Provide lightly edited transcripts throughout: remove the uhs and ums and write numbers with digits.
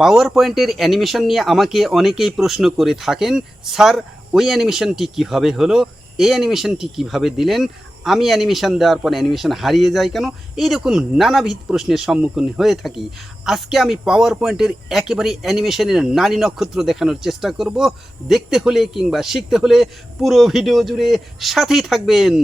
পাওয়ার পয়েন্টের অ্যানিমেশন নিয়ে আমাকে অনেকেই প্রশ্ন করে থাকেন, স্যার ওই অ্যানিমেশনটি কিভাবে হলো, এই অ্যানিমেশনটি কিভাবে দিলেন, আমি অ্যানিমেশন দেওয়ার পর অ্যানিমেশন হারিয়ে যায় কেন, এইরকম নানাবিধ প্রশ্নের সম্মুখীন হয়ে থাকি। আজকে আমি পাওয়ার পয়েন্টের একেবারে অ্যানিমেশনের নারী নক্ষত্র দেখানোর চেষ্টা করব। দেখতে হলে কিংবা শিখতে হলে পুরো ভিডিও জুড়ে সাথেই থাকবেন।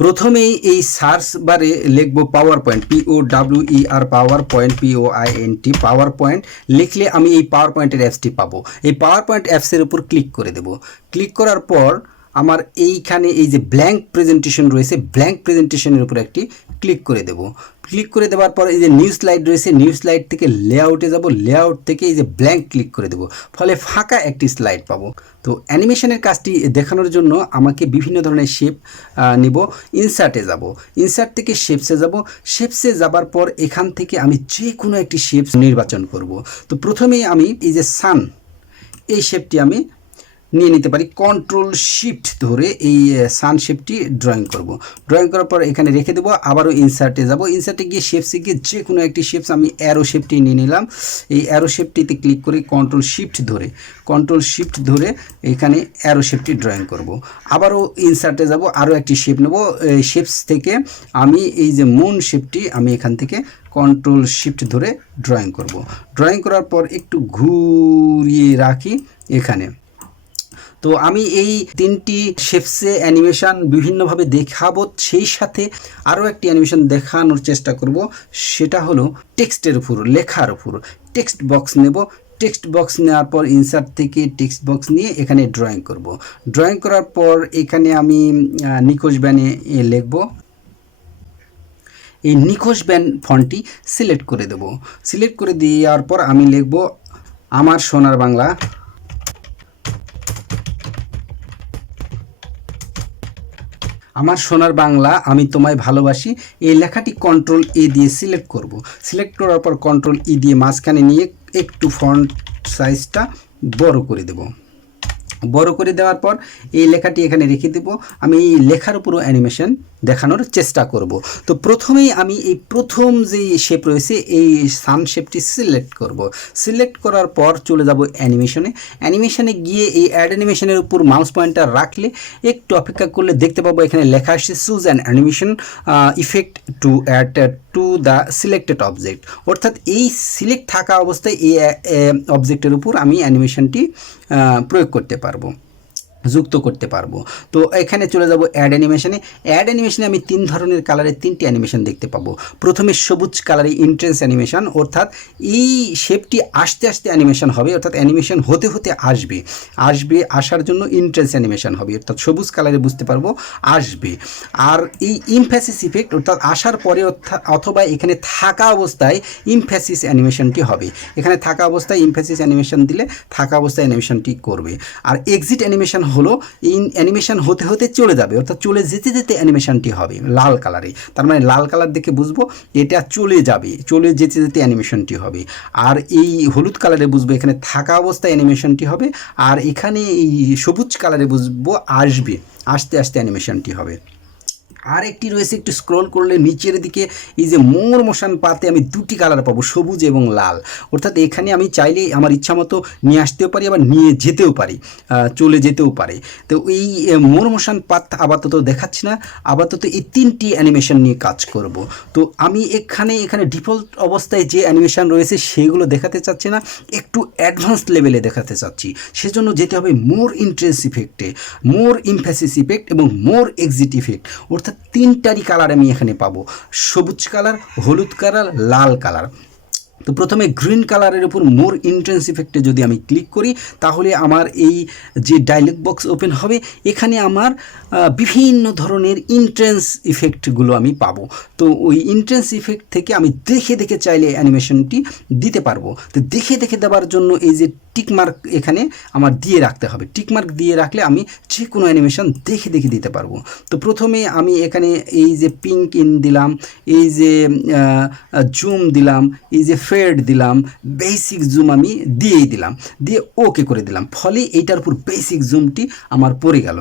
প্রথমেই এই সার্চ বারে লিখব power point, POWER power point, POINT power point লিখলে আমি এই পাওয়ার পয়েন্টের অ্যাপসটি পাবো। এই পাওয়ার পয়েন্ট অ্যাপসের উপর ক্লিক করে দেব। ক্লিক করার পর আমার এইখানে এই যে ব্ল্যাঙ্ক প্রেজেন্টেশন রয়েছে, ব্ল্যাঙ্ক প্রেজেন্টেশনের উপর একটি ক্লিক করে দেব। ক্লিক করে দেওয়ার পর এই যে নিউ স্লাইড রয়েছে, নিউ স্লাইড থেকে লেআউটে যাব, লেআউট থেকে এই যে ব্ল্যাঙ্ক ক্লিক করে দেব, ফলে ফাঁকা একটি স্লাইড পাবো। তো অ্যানিমেশনের কাজটি দেখানোর জন্য আমাকে বিভিন্ন ধরনের শেপ নিব। ইনসার্টে যাব, ইনসার্ট থেকে শেপসে যাব, শেপসে যাবার পর এখান থেকে আমি যে কোনো একটি শেপ নির্বাচন করব। তো প্রথমেই আমি এই যে সান, এই শেপটি আমি নিয়ে নিতে পারি। কন্ট্রোল শিফট ধরে এই সান শেপটি ড্রয়িং করব। ড্রয়িং করার পর এখানে রেখে দেবো। আবারও ইনসার্টে যাব, ইনসার্টে গিয়ে শেপসে গিয়ে যে কোনো একটি শেপস আমি অ্যারো শেপটি নিয়ে নিলাম। এই অ্যারো শেপটিতে ক্লিক করে কন্ট্রোল শিফট ধরে এখানে অ্যারো শেপটি ড্রয়িং করব। আবারও ইনসার্টে যাব, আরও একটি শেপ নেব। শেপস থেকে আমি এই যে মুন শেপটি আমি এখান থেকে কন্ট্রোল শিফট ধরে ড্রয়িং করব। ড্রয়িং করার পর একটু ঘুরিয়ে রাখি এখানে। তো আমি এই তিনটি শেপসে অ্যানিমেশন বিভিন্নভাবে দেখাবো, সেই সাথে আরও একটি অ্যানিমেশন দেখানোর চেষ্টা করব, সেটা হলো টেক্সটের উপর, লেখার উপর। টেক্সট বক্স নেব, টেক্সট বক্স নেওয়ার পর ইনসার্ট থেকে টেক্সট বক্স নিয়ে এখানে ড্রয়িং করব। ড্রয়িং করার পর এখানে আমি নিখোঁজ ব্যানে লিখব। এই নিখোঁজ ব্যান ফন্টটি সিলেক্ট করে দেব। সিলেক্ট করে দেওয়ার পর আমি লিখব আমার সোনার বাংলা। আমার সোনার বাংলা আমি তোমায় ভালোবাসি, এই লেখাটি কন্ট্রোল এ দিয়ে সিলেক্ট করব। সিলেক্ট করার পর কন্ট্রোল ই দিয়ে মাঝখানে নিয়ে একটু ফন্ট সাইজটা বড় করে দেব। বড় করে দেওয়ার পর এই লেখাটি এখানে রেখে দেব। আমি এই লেখার উপরও অ্যানিমেশন দেখানোর চেষ্টা করব। তো প্রথমেই আমি এই প্রথম যে শেপ রয়েছে এই সান শেপটি সিলেক্ট করব। সিলেক্ট করার পর চলে যাব অ্যানিমেশনে। অ্যানিমেশনে গিয়ে এই অ্যাড অ্যানিমেশনের উপর মাউস পয়েন্টার রাখলে একটু অপেক্ষা করলে দেখতে পাবো এখানে লেখা আসছে choose an animation effect to add to the selected object. অর্থাৎ এই সিলেক্ট থাকা অবস্থায় এই অবজেক্টের উপর আমি অ্যানিমেশনটি প্রয়োগ করতে পারবো, যুক্ত করতে পারবো। তো এখানে চলে যাব অ্যাড অ্যানিমেশনে। অ্যাড অ্যানিমেশনে আমি তিন ধরনের কালারের তিনটি অ্যানিমেশন দেখতে পাবো। প্রথমে সবুজ কালারের ইন্টেন্স অ্যানিমেশন, অর্থাৎ এই শেপটি আস্তে আস্তে অ্যানিমেশন হবে, অর্থাৎ অ্যানিমেশন হতে হতে আসার জন্য ইন্টেন্স অ্যানিমেশন হবে, অর্থাৎ সবুজ কালারে বুঝতে পারবো আসবে। আর এই ইমফ্যাসিস ইফেক্ট, অর্থাৎ আসার পরে অথবা এখানে থাকা অবস্থায় ইমফ্যাসিস অ্যানিমেশনটি হবে। এখানে থাকা অবস্থায় ইমফ্যাসিস অ্যানিমেশন দিলে থাকা অবস্থায় অ্যানিমেশনটি করবে। আর এক্সিট অ্যানিমেশন হলো এই অ্যানিমেশন হতে হতে চলে যাবে, অর্থাৎ চলে যেতে যেতে অ্যানিমেশনটি হবে লাল কালারে। তার মানে লাল কালার দেখে বুঝবো এটা চলে যাবে, চলে যেতে যেতে অ্যানিমেশনটি হবে। আর এই হলুদ কালারে বুঝবো এখানে থাকা অবস্থায় অ্যানিমেশনটি হবে। আর এখানে এই সবুজ কালারে বুঝবো আসবে, আস্তে আস্তে অ্যানিমেশনটি হবে। আর একটি রয়েছে, একটু স্ক্রল করলে নিচের দিকে এই যে মোর মোশন পাতে আমি দুটি কালার পাবো, সবুজ এবং লাল। অর্থাৎ এখানে আমি চাইলেই আমার ইচ্ছা মতো নিয়ে আসতেও পারি, আবার নিয়ে যেতেও পারি, চলে যেতেও পারে। তো এই মোর মোশন পাত আপাতত দেখাচ্ছি না, আপাতত এই তিনটি অ্যানিমেশন নিয়ে কাজ করব। তো আমি এখানে ডিফল্ট অবস্থায় যে অ্যানিমেশন রয়েছে সেগুলো দেখাতে চাচ্ছি না, একটু অ্যাডভান্স লেভেলে দেখাতে চাচ্ছি। সেজন্য যেতে হবে মোর ইন্টেন্স ইফেক্টে, মোর ইমফ্যাসিস ইফেক্ট এবং মোর এক্সিট ইফেক্ট। অর্থাৎ তিনটারই কালার আমি এখানে পাবো, সবুজ কালার, হলুদ কালার, লাল কালার। তো প্রথমে গ্রিন কালারের উপর মোর ইন্টেন্স ইফেক্টে যদি আমি ক্লিক করি তাহলে আমার এই যে ডায়লগ বক্স ওপেন হবে, এখানে আমার বিভিন্ন ধরনের ইন্টেন্স ইফেক্টগুলো আমি পাবো। তো ওই ইন্টেন্স ইফেক্ট থেকে আমি দেখে দেখে চাইলে অ্যানিমেশনটি দিতে পারবো। তো দেখে দেখে দেওয়ার জন্য এই যে টিকমার্ক এখানে আমার দিয়ে রাখতে হবে। টিকমার্ক দিয়ে রাখলে আমি যে কোনো অ্যানিমেশন দেখে দেখে দিতে পারবো। তো প্রথমে আমি এখানে এই যে পিঙ্ক ইন দিলাম, এই যে জুম দিলাম, এই যে ফেড দিলাম, বেসিক জুম আমি দিয়েই দিলাম, দিয়ে ওকে করে দিলাম, ফলে এইটার উপর বেসিক জুমটি আমার পড়ে গেল।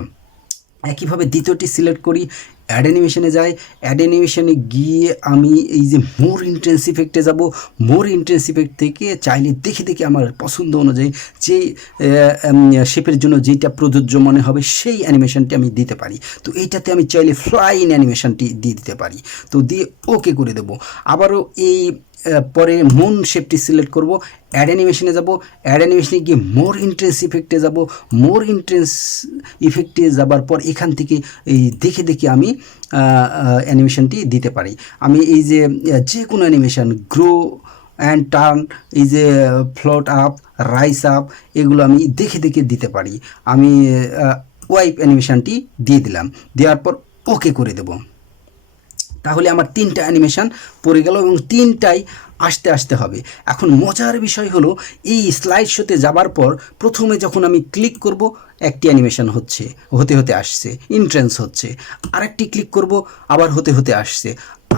একইভাবে দ্বিতীয়টি সিলেক্ট করি, অ্যাড অ্যানিমেশনে যাই, অ্যাড অ্যানিমেশনে গিয়ে আমি এই যে মোর ইন্টেন্স ইফেক্টে যাব। মোর ইন্টেন্স ইফেক্ট থেকে চাইলে দেখে দেখে আমার পছন্দ অনুযায়ী যে শেপের জন্য যেটা প্রযোজ্য মনে হবে সেই অ্যানিমেশনটি আমি দিতে পারি। তো এইটাতে আমি চাইলে ফ্লাই ইন অ্যানিমেশনটি দিয়ে দিতে পারি। তো দিয়ে ওকে করে দেব। আবারও এই পরে মুন শেপটি সিলেক্ট করব, অ্যাড অ্যানিমেশনে যাব, অ্যাড অ্যানিমেশনে গিয়ে মোর ইন্টেন্স ইফেক্টে যাব। মোর ইন্টেন্স ইফেক্টে যাবার পর এখান থেকে এই দেখে দেখে আমি অ্যানিমেশনটি দিতে পারি। আমি এই যে কোনো অ্যানিমেশন গ্রো অ্যান্ড টার্ন, এই যে ফ্লোট আপ, রাইস আপ, এগুলো আমি দেখে দেখে দিতে পারি। আমি ওয়াইপ অ্যানিমেশনটি দিয়ে দিলাম, দেওয়ার পর ওকে করে দেব। তাহলে আমার 3টা অ্যানিমেশন পড়ে গেল এবং 3টাই আস্তে আস্তে হবে। এখন মজার বিষয় হলো এই স্লাইড শোতে যাবার পর প্রথমে যখন আমি ক্লিক করব একটি অ্যানিমেশন হতে হতে আসছে, ইন্ট্রেন্স হচ্ছে, আরেকটি ক্লিক করব আবার হতে হতে আসছে,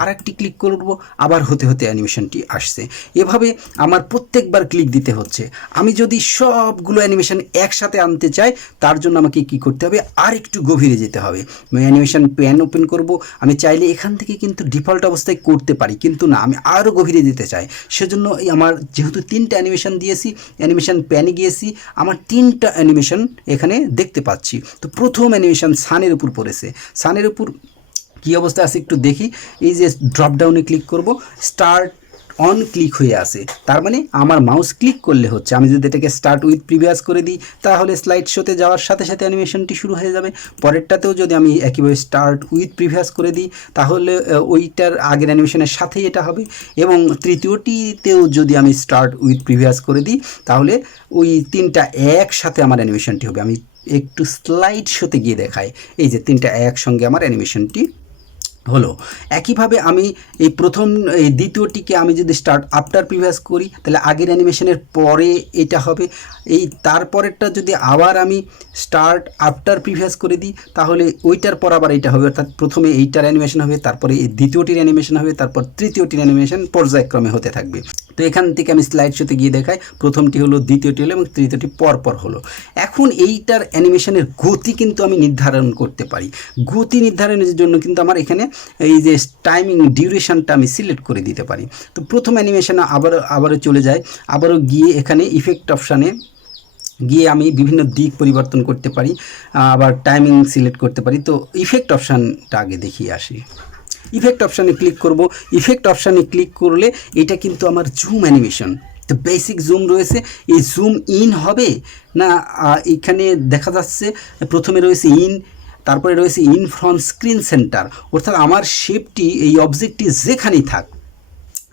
আরেকটি ক্লিক করব আবার হতে হতে অ্যানিমেশনটি আসছে। এভাবে আমার প্রত্যেকবার ক্লিক দিতে হচ্ছে। আমি যদি সবগুলো অ্যানিমেশন একসাথে আনতে চাই তার জন্য আমাকে কি করতে হবে, আর একটু গভীরে যেতে হবে। আমি অ্যানিমেশন প্যান ওপেন করব। আমি চাইলে এখান থেকে কিন্তু ডিফল্ট অবস্থায় করতে পারি, কিন্তু না, আমি আরও গভীরে যেতে চাই। সেজন্য আমার যেহেতু 3টা অ্যানিমেশন দিয়েছি, অ্যানিমেশন প্যানে গিয়েছি, আমার 3টা অ্যানিমেশন এখানে দেখতে পাচ্ছি। তো প্রথম অ্যানিমেশন সানের উপর পড়েছে। সানের উপর কী অবস্থা আছে একটু দেখি। এই যে ড্রপ ডাউনে ক্লিক করব, স্টার্ট অন ক্লিক হয়ে আসে, তার মানে আমার মাউস ক্লিক করলে হচ্ছে। আমি যদি এটাকে স্টার্ট উইথ প্রিভিয়াস করে দিই তাহলে স্লাইড শোতে যাওয়ার সাথে সাথে অ্যানিমেশনটি শুরু হয়ে যাবে। পরেরটাতেও যদি আমি একইভাবে স্টার্ট উইথ প্রিভিয়াস করে দিই তাহলে ওইটার আগের অ্যানিমেশনের সাথেই এটা হবে। এবং তৃতীয়টিতেও যদি আমি স্টার্ট উইথ প্রিভিয়াস করে দিই তাহলে ওই 3টা একসাথে আমার অ্যানিমেশনটি হবে। আমি একটু স্লাইড শোতে গিয়ে দেখাই, এই যে 3টা একসঙ্গে আমার অ্যানিমেশনটি হলো। একইভাবে আমি এই দ্বিতীয়টিকে আমি যদি স্টার্ট আফটার প্রিভিয়াস করি তাহলে আগের অ্যানিমেশনের পরে এটা হবে। এই তারপরেরটা যদি আবার আমি স্টার্ট আফটার প্রিভিয়াস করে দিই তাহলে ওইটার পর আবার এইটা হবে, অর্থাৎ প্রথমে এইটার অ্যানিমেশন হবে, তারপরে এই দ্বিতীয়টির অ্যানিমেশন হবে, তারপর তৃতীয়টির অ্যানিমেশন পর্যায়ক্রমে হতে থাকবে। তো এখান থেকে আমি স্লাইড শোতে গিয়ে দেখাই, প্রথমটি হলো, দ্বিতীয়টি হলো এবং তৃতীয়টি পরপর হলো। এখন এইটার অ্যানিমেশনের গতি কিন্তু আমি নির্ধারণ করতে পারি। গতি নির্ধারণের জন্য কিন্তু আমার এখানে এই যে টাইমিং ডিউরেশনটা আমি সিলেক্ট করে দিতে পারি। তো প্রথম অ্যানিমেশনে আবারও চলে যায়, আবারও গিয়ে এখানে ইফেক্ট অপশানে গিয়ে আমি বিভিন্ন দিক পরিবর্তন করতে পারি, আবার টাইমিং সিলেক্ট করতে পারি। তো ইফেক্ট অপশানটা আগে দেখিয়ে আসি। ইফেক্ট অপশানে ক্লিক করব। ইফেক্ট অপশানে ক্লিক করলে এটা কিন্তু আমার জুম অ্যানিমেশন। তো বেসিক জুম রয়েছে, এই জুম ইন হবে না, এখানে দেখা যাচ্ছে প্রথমে রয়েছে ইন, তারপরে রয়েছে ইন ফ্রম স্ক্রিন সেন্টার, অর্থাৎ আমার শেপটি এই অবজেক্টটি যেখানেই থাক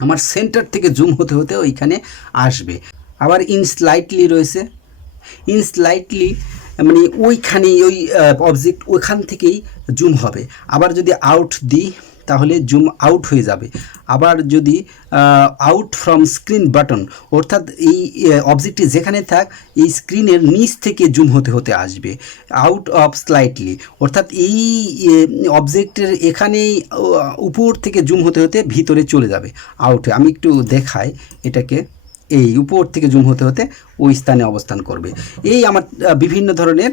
আমার সেন্টার থেকে জুম হতে হতে ওইখানে আসবে। আবার ইন স্লাইটলি রয়েছে, ইন স্লাইটলি মানে ওইখানেই ওই অবজেক্ট ওইখান থেকেই জুম হবে। আবার যদি আউট দিই তাহলে জুম আউট হয়ে যাবে। আবার যদি আউট ফ্রম স্ক্রিন বাটন, অর্থাৎ এই অবজেক্টটি যেখানে থাক এই স্ক্রিনের নিচ থেকে জুম হতে হতে আসবে। আউট অফ স্লাইটলি, অর্থাৎ এই অবজেক্টের এখানেই উপর থেকে জুম হতে হতে ভিতরে চলে যাবে, আউট হয়ে। আমি একটু দেখাই এটাকে, এই উপর থেকে জুম হতে হতে ওই স্থানে অবস্থান করবে। এই আমার বিভিন্ন ধরনের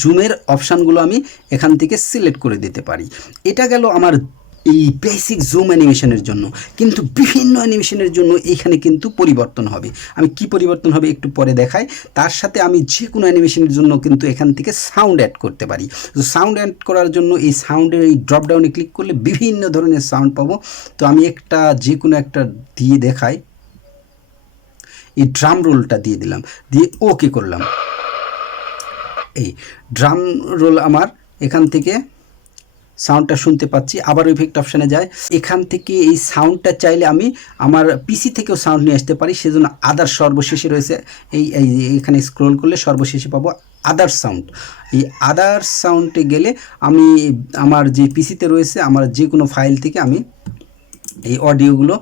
জুমের অপশানগুলো আমি এখান থেকে সিলেক্ট করে দিতে পারি। এটা গেল আমার এই বেসিক জুম অ্যানিমেশনের জন্য। কিন্তু বিভিন্ন অ্যানিমেশনের জন্য এখানে কিন্তু পরিবর্তন হবে। আমি কি পরিবর্তন হবে একটু পরে দেখাই। তার সাথে আমি যে কোনো অ্যানিমেশনের জন্য কিন্তু এখান থেকে সাউন্ড অ্যাড করতে পারি। তো সাউন্ড অ্যাড করার জন্য এই সাউন্ডের এই ড্রপডাউনে ক্লিক করলে বিভিন্ন ধরনের সাউন্ড পাবো। তো আমি যে কোনো একটা দিয়ে দেখাই, এই ড্রাম রোলটা দিয়ে দিলাম, দিয়ে ওকে করলাম। এই ড্রাম রোল আমার এখান থেকে সাউন্ডটা শুনতে পাচ্ছি। আবার ইফেক্ট অপশানে যায়, এখান থেকে এই সাউন্ডটা চাইলে আমি আমার পিসি থেকেও সাউন্ড নিয়ে আসতে পারি। সেজন্য আদার সর্বশেষে রয়েছে, এই এখানে স্ক্রল করলে সর্বশেষে পাবো আদার সাউন্ড। এই আদার সাউন্ডে গেলে আমি আমার যে পিসিতে রয়েছে আমার যে কোনো ফাইল থেকে আমি এই অডিওগুলো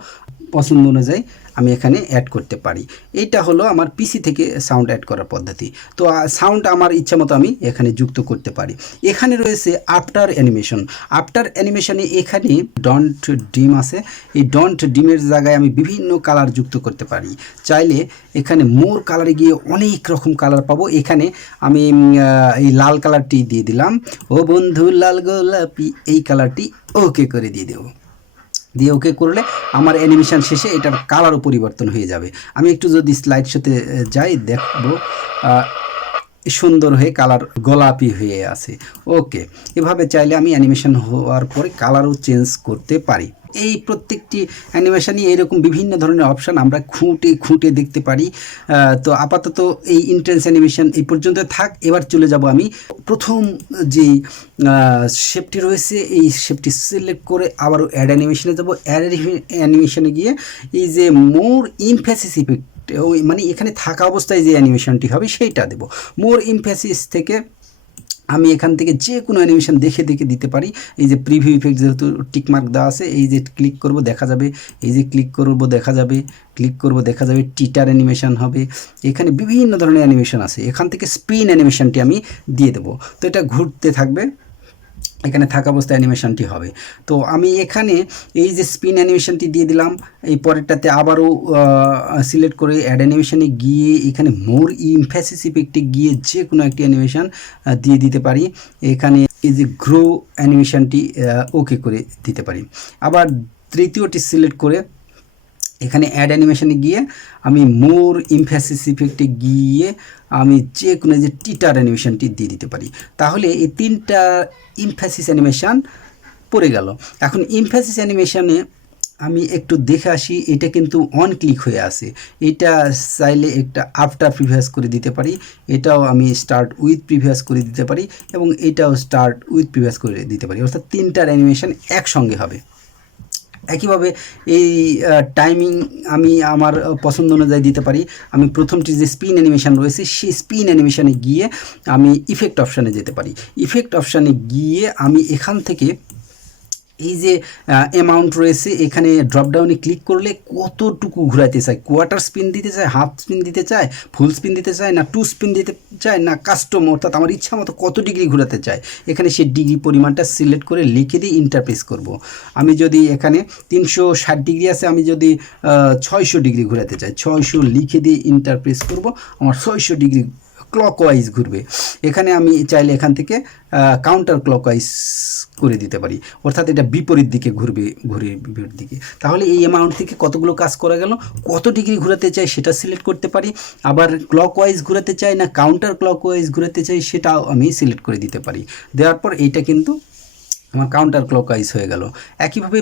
পছন্দ অনুযায়ী আমি এখানে অ্যাড করতে পারি। এইটা হলো আমার পিসি থেকে সাউন্ড অ্যাড করার পদ্ধতি। তো সাউন্ড আমার ইচ্ছা মতো আমি এখানে যুক্ত করতে পারি। এখানে রয়েছে আফটার অ্যানিমেশন। আফটার অ্যানিমেশনে এখানে ডন্ট ডিম আছে, এই ডন্ট ডিমের জায়গায় আমি বিভিন্ন কালার যুক্ত করতে পারি। চাইলে এখানে মোর কালারে গিয়ে অনেক রকম কালার পাবো। এখানে আমি এই লাল কালারটি দিয়ে দিলাম, ও বন্ধু লাল গোলাপি, এই কালারটি ওকে করে দিয়ে দেবো। দিয়ে ওকে করলে আমার অ্যানিমেশন শেষে এটার কালারও পরিবর্তন হয়ে যাবে। আমি একটু যদি স্লাইড শোতে যাই দেখব সুন্দর হয়ে কালার গোলাপি হয়ে আছে। ওকে, এভাবে চাইলে আমি অ্যানিমেশন হওয়ার পরে কালারও চেঞ্জ করতে পারি। এই প্রত্যেকটি অ্যানিমেশনই এরকম বিভিন্ন ধরনের অপশান আমরা খুঁটে খুঁটে দেখতে পারি। তো আপাতত এই ইন্টেন্স অ্যানিমেশন এই পর্যন্ত থাক। এবার চলে যাব আমি প্রথম যেই শেপটি রয়েছে এই শেপটি সিলেক্ট করে আবারও অ্যাড অ্যানিমেশনে যাব। অ্যাড অ্যানিমেশনে গিয়ে এই যে মোর ইমফ্যাসিস ইফেক্ট, ওই মানে এখানে থাকা অবস্থায় যে অ্যানিমেশনটি হবে সেইটা দেব। মোর ইমফ্যাসিস থেকে আমি এখান থেকে যে কোনো অ্যানিমেশন দেখে দেখে দিতে পারি। এই যে প্রিভিউ ইফেক্ট যেহেতু টিকমার্ক দেওয়া আছে, এই যে ক্লিক করব দেখা যাবে, এই যে ক্লিক করব দেখা যাবে, ক্লিক করব দেখা যাবে টিটার অ্যানিমেশন হবে। এখানে বিভিন্ন ধরনের অ্যানিমেশন আছে, এখান থেকে স্পিন অ্যানিমেশনটি আমি দিয়ে দেবো। তো এটা ঘুরতে থাকবে, এখানে থাকা অবস্থায় অ্যানিমেশনটি হবে। তো আমি এখানে এই যে স্পিন অ্যানিমেশনটি দিয়ে দিলাম। এই পরেরটাতে আবারও সিলেক্ট করে অ্যাড অ্যানিমেশনে গিয়ে এখানে মোর ইমফ্যাসিস ইফেক্টে গিয়ে যে কোনো একটি অ্যানিমেশন দিয়ে দিতে পারি। এখানে এই যে গ্রো অ্যানিমেশনটি ওকে করে দিতে পারি। আবার তৃতীয়টি সিলেক্ট করে এখানে অ্যাড অ্যানিমেশনে গিয়ে আমি মোর ইমফ্যাসিস ইফেক্টে গিয়ে আমি যে কোনো যে টিটার অ্যানিমেশনটি দিয়ে দিতে পারি। তাহলে এই তিনটা ইমফ্যাসিস অ্যানিমেশন পড়ে গেল। এখন ইমফ্যাসিস অ্যানিমেশনে আমি একটু দেখে আসি, এটা কিন্তু অন ক্লিক হয়ে আছে। এটা চাইলে একটা আফটার প্রিভিয়াস করে দিতে পারি, এটাও আমি স্টার্ট উইথ প্রিভিয়াস করে দিতে পারি, এবং এটাও স্টার্ট উইথ প্রিভিয়াস করে দিতে পারি। অর্থাৎ তিনটার অ্যানিমেশন একসঙ্গে হবে। একইভাবে এই টাইমিং আমি আমার পছন্দ অনুযায়ী দিতে পারি। আমি প্রথমটি যে স্পিন অ্যানিমেশন রয়েছে সেই স্পিন অ্যানিমেশনে গিয়ে আমি ইফেক্ট অপশানে যেতে পারি। ইফেক্ট অপশানে গিয়ে আমি এখান থেকে এই যে অ্যামাউন্ট রয়েছে এখানে ড্রপডাউনে ক্লিক করলে কতটুকু ঘোরাতে চাই, কোয়ার্টার স্পিন দিতে চাই, হাফ স্পিন দিতে চাই, ফুল স্পিন দিতে চাই, না 2 স্পিন দিতে চাই, না কাস্টম, অর্থাৎ আমার ইচ্ছা মতো কত ডিগ্রি ঘোরাতে চাই, এখানে সেই ডিগ্রি পরিমাণটা সিলেক্ট করে লিখে দিয়ে ইন্টারপ্রেস করব। আমি যদি এখানে 360 ডিগ্রি আছে, আমি যদি 600 ডিগ্রি ঘোরাতে চাই, 600 লিখে দিয়ে ইন্টারপ্রেস করব, আমার 600 ডিগ্রি ক্লকওয়াইজ ঘুরবে। এখানে আমি চাইলে এখান থেকে কাউন্টার ক্লকওয়াইজ করে দিতে পারি, অর্থাৎ এটা বিপরীত দিকে ঘুরবে, বিপরীত দিকে। তাহলে এই অ্যামাউন্ট থেকে কতগুলো কাজ করা গেল, কত ডিগ্রি ঘোরাতে চাই সেটা সিলেক্ট করতে পারি। আবার ক্লকওয়াইজ ঘোরাতে চাই না কাউন্টার ক্লকওয়াইজ ঘোরাতে চাই সেটাও আমি সিলেক্ট করে দিতে পারি। দেওয়ার পর এইটা কিন্তু আমার কাউন্টার ক্লকওয়াইজ হয়ে গেল। একইভাবে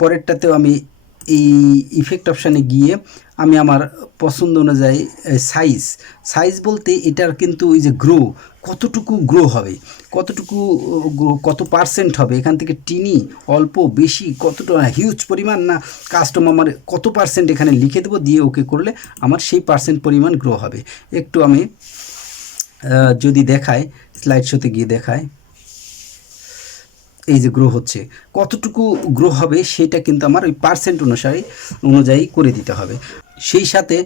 পরেরটাতেও আমি এই ইফেক্ট অপশানে গিয়ে আমি আমার পছন্দ অনুযায়ী সাইজ বলতে এটার কিন্তু ওই যে গ্রো, কতটুকু গ্রো হবে, কত পার্সেন্ট হবে, এখান থেকে টিনি অল্প বেশি কতটা হিউজ পরিমাণ না কাস্টম, আমার কত পার্সেন্ট এখানে লিখে দেবো, দিয়ে ওকে করলে আমার সেই পার্সেন্ট পরিমাণ গ্রো হবে। একটু আমি যদি দেখায়, স্লাইড শোতে গিয়ে দেখায়, এই যে গ্রো হচ্ছে, কতটুকু গ্রো হবে সেটা কিন্তু আমার ওই পার্সেন্ট অনুযায়ী করে দিতে হবে। সেই সাথে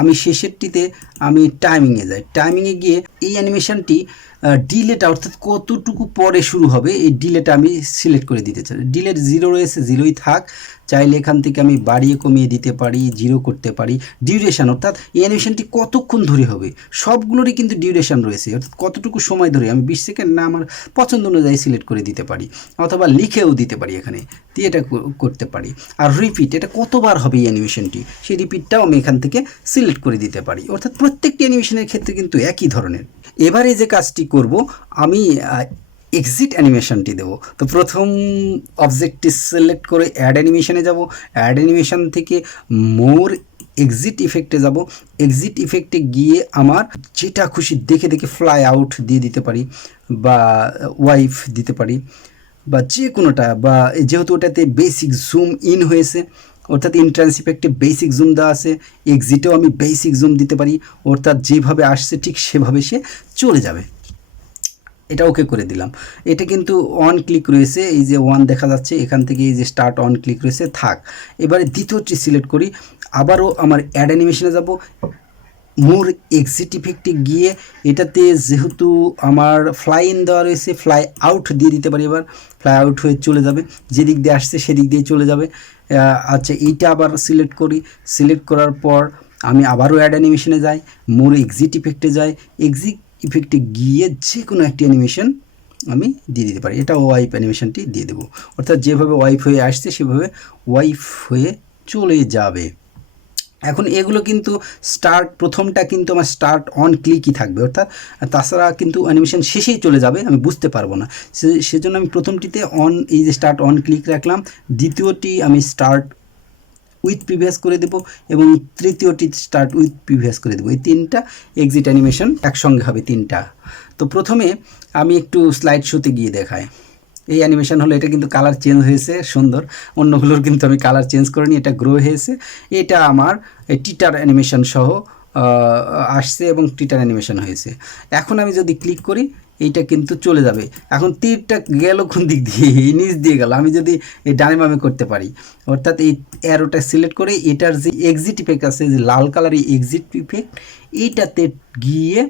আমি শেষেরটিতে আমি টাইমিংয়ে যাই। টাইমিংয়ে গিয়ে এই অ্যানিমেশনটি ডিলেটা, অর্থাৎ কতটুকু পরে শুরু হবে এই ডিলেটা আমি সিলেক্ট করে দিতে চাই। ডিলেট 0 রয়েছে, 0ই থাক। চাইলে এখান থেকে আমি বাড়িয়ে কমিয়ে দিতে পারি, 0 করতে পারি। ডিউরেশন, অর্থাৎ এই অ্যানিমেশনটি কতক্ষণ ধরে হবে, সবগুলোরই কিন্তু ডিউরেশন রয়েছে, অর্থাৎ কতটুকু সময় ধরে, আমি 20 সেকেন্ড না আমার পছন্দ অনুযায়ী সিলেক্ট করে দিতে পারি, অথবা লিখেও দিতে পারি, এখানে দিয়ে এটা করতে পারি। আর রিপিট, এটা কতবার হবে এই অ্যানিমেশনটি, সেই রিপিটটাও আমি এখান থেকে সিলেক্ট করে দিতে পারি। অর্থাৎ প্রত্যেকটি অ্যানিমেশনের ক্ষেত্রে কিন্তু একই ধরনের। এবারে যে কাজটি করব, আমি এক্সিট অ্যানিমেশনটি দেবো। তো প্রথম অবজেক্টটি সিলেক্ট করে অ্যাড অ্যানিমেশনে যাব। অ্যাড অ্যানিমেশন থেকে মোর এক্সিট ইফেক্টে যাব। এক্সিট ইফেক্টে গিয়ে আমার যেটা খুশি দেখে দেখে ফ্লাই আউট দিয়ে দিতে পারি, বা ওয়াইফ দিতে পারি, বা যে কোনোটা, বা যেহেতু ওটাতে বেসিক জুম ইন হয়েছে, অর্থাৎ ইন্ট্রান্স ইফেক্টে বেসিক জুম দেওয়া আছে, এক্সিটেও আমি বেসিক জুম দিতে পারি, অর্থাৎ যেভাবে আসছে ঠিক সেভাবে সে চলে যাবে। এটা ওকে করে দিলাম। এটা কিন্তু অন ক্লিক রয়েছে, এই যে 1 দেখা যাচ্ছে, এখান থেকে এই যে স্টার্ট অন ক্লিক রয়েছে, থাক। এবারে দ্বিতীয়টি সিলেক্ট করি, আবারও আমার অ্যাড অ্যানিমেশনে যাব, মোর এক্সিট ইফেক্টে গিয়ে এটাতে যেহেতু আমার ফ্লাই ইন দেওয়া রয়েছে, ফ্লাই আউট দিয়ে দিতে পারি। এবার ফ্লাই আউট হয়ে চলে যাবে, যেদিক দিয়ে আসছে সেদিক দিয়ে চলে যাবে। আচ্ছা, এইটা আবার সিলেক্ট করি, সিলেক্ট করার পর আমি আবারও অ্যাড অ্যানিমেশনে যাই, মোর এক্সিট ইফেক্টে যাই, এক্সিট ইফেক্টে গিয়ে যে কোনো একটি অ্যানিমেশন আমি দিয়ে দিতে পারি। এটা ওয়াইপ অ্যানিমেশনটি দিয়ে দেবো, অর্থাৎ যেভাবে ওয়াইপ হয়ে আসছে সেভাবে ওয়াইপ হয়ে চলে যাবে। এখন এগুলো কিন্তু স্টার্ট, প্রথমটা কিন্তু আমার স্টার্ট অন ক্লিকই থাকবে, অর্থাৎ তাছাড়া কিন্তু অ্যানিমেশন শেষেই চলে যাবে, আমি বুঝতে পারবো না। সেজন্য আমি প্রথমটিতে অন, এই যে স্টার্ট অন ক্লিক রাখলাম, দ্বিতীয়টি আমি স্টার্ট উইথ প্রিভিয়াস করে দেবো এবং তৃতীয়টি স্টার্ট উইথ প্রিভিয়াস করে দেবো। এই তিনটা এক্সিট অ্যানিমেশন একসঙ্গে হবে তিনটা। তো প্রথমে আমি একটু স্লাইড শোতে গিয়ে দেখাই। এই অ্যানিমেশন হলো, এটা কিন্তু কালার চেঞ্জ হয়েছে, সুন্দর। অন্যগুলোর কিন্তু আমি কালার চেঞ্জ করিনি, এটা গ্রো হয়েছে। এটা আমার টিটার অ্যানিমেশন সহ আসছে এবং টিটার অ্যানিমেশন হয়েছে। এখন আমি যদি ক্লিক করি, এইটা কিন্তু চলে যাবে। এখন তীরটা গেল কোন দিক দিয়ে? এই নিচ দিয়ে গেল। আমি যদি এই ডানে বামে করতে পারি, অর্থাৎ এই অ্যারোটা সিলেক্ট করে এটার যে এক্সিট ইফেক্ট আছে, যে লাল কালার এই এক্সিট ইফেক্ট, এইটাতে গিয়ে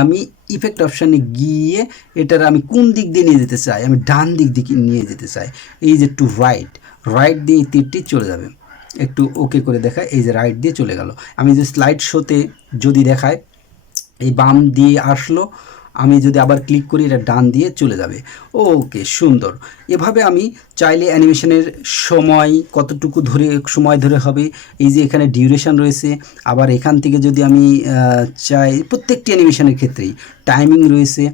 আমি ইফেক্ট অপশানে গিয়ে এটার আমি কোন দিক দিয়ে নিয়ে যেতে চাই, আমি ডান দিক দিকে নিয়ে যেতে চাই। এই যে টু রাইট, রাইট দিয়ে এই তীরটি চলে যাবে। একটু ওকে করে দেখায়, এই যে রাইট দিয়ে চলে গেল। আমি যে স্লাইড শোতে যদি দেখায়, এই বাম দিয়ে আসলো, আমি যদি আবার ক্লিক করি এটা ডান দিয়ে চলে যাবে। ওকে, সুন্দর। এভাবে আমি চাইলে অ্যানিমেশনের সময় কতটুকু ধরে সময় ধরে হবে, এই যে এখানে ডিউরেশন রয়েছে, আবার এখান থেকে যদি আমি চাই, প্রত্যেকটি অ্যানিমেশনের ক্ষেত্রেই টাইমিং রয়েছে,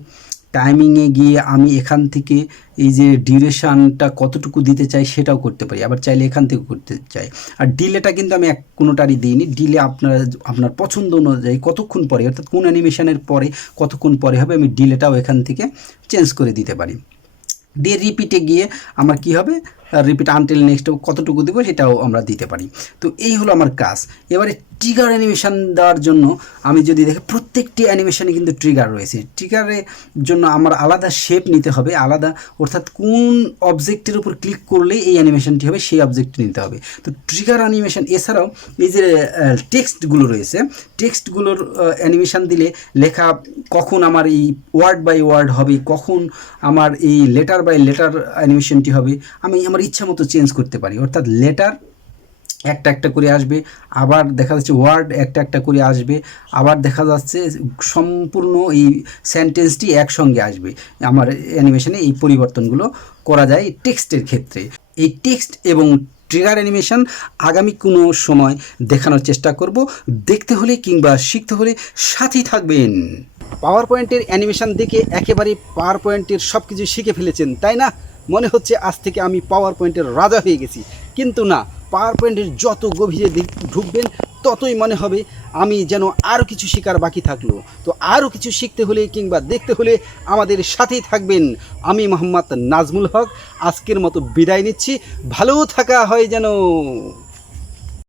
টাইমিংয়ে গিয়ে আমি এখান থেকে এই যে ডিউরেশনটা কতটুকু দিতে চাই সেটাও করতে পারি, আবার চাইলে এখান থেকে করতে চাই। আর ডিলেটা কিন্তু আমি কোনোটারই দিইনি। ডিলে আপনার পছন্দ অনুযায়ী কতক্ষণ পরে, অর্থাৎ কোন অ্যানিমেশনের পরে কতক্ষণ পরে হবে, আমি ডিলেটাও এখান থেকে চেঞ্জ করে দিতে পারি। দিয়ে রিপিটে গিয়ে আমার কি হবে, রিপিট আনটিল নেক্সট কতটুকু দেবো সেটাও আমরা দিতে পারি। তো এই হলো আমার কাজ। এবারে ট্রিগার অ্যানিমেশন দেওয়ার জন্য আমি যদি দেখি, প্রত্যেকটি অ্যানিমেশনে কিন্তু ট্রিগার রয়েছে। ট্রিগারের জন্য আমার আলাদা শেপ নিতে হবে, আলাদা, অর্থাৎ কোন অবজেক্টের উপর ক্লিক করলে এই অ্যানিমেশনটি হবে সেই অবজেক্টটি নিতে হবে। তো ট্রিগার অ্যানিমেশন এছাড়াও এই যে টেক্সটগুলো রয়েছে, টেক্সটগুলোর অ্যানিমেশন দিলে লেখা কখন আমার এই ওয়ার্ড বাই ওয়ার্ড হবে, কখন আমার এই লেটার বাই লেটার অ্যানিমেশনটি হবে, আমি আমার ইচ্ছা মতো চেঞ্জ করতে পারি। অর্থাৎ লেটার একটা একটা করে আসবে, আবার দেখা যাচ্ছে ওয়ার্ড একটা একটা করে আসবে, আবার দেখা যাচ্ছে সম্পূর্ণ এই সেন্টেন্সটি একসঙ্গে আসবে। আমার অ্যানিমেশনে এই পরিবর্তনগুলো করা যায় টেক্সটের ক্ষেত্রে। এই টেক্সট এবং ট্রিগার অ্যানিমেশন আগামী কোনো সময় দেখানোর চেষ্টা করব। দেখতে হলে কিংবা শিখতে হলে সাথেই থাকবেন। পাওয়ার পয়েন্টের অ্যানিমেশন দেখে একেবারে পাওয়ার পয়েন্টের সব কিছু শিখে ফেলেছেন, তাই না? মনে হচ্ছে আজ থেকে আমি পাওয়ার পয়েন্টের রাজা হয়ে গেছি, কিন্তু না, পাওয়ার পয়েন্টের যত গভীরে ঢুকবেন ততই মনে হবে আমি যেন আরও কিছু শেখার বাকি থাকলো। তো আরও কিছু শিখতে হলে কিংবা দেখতে হলে আমাদের সাথেই থাকবেন। আমি মোহাম্মদ নাজমুল হক আজকের মতো বিদায় নিচ্ছি। ভালো থাকা হয় যেন।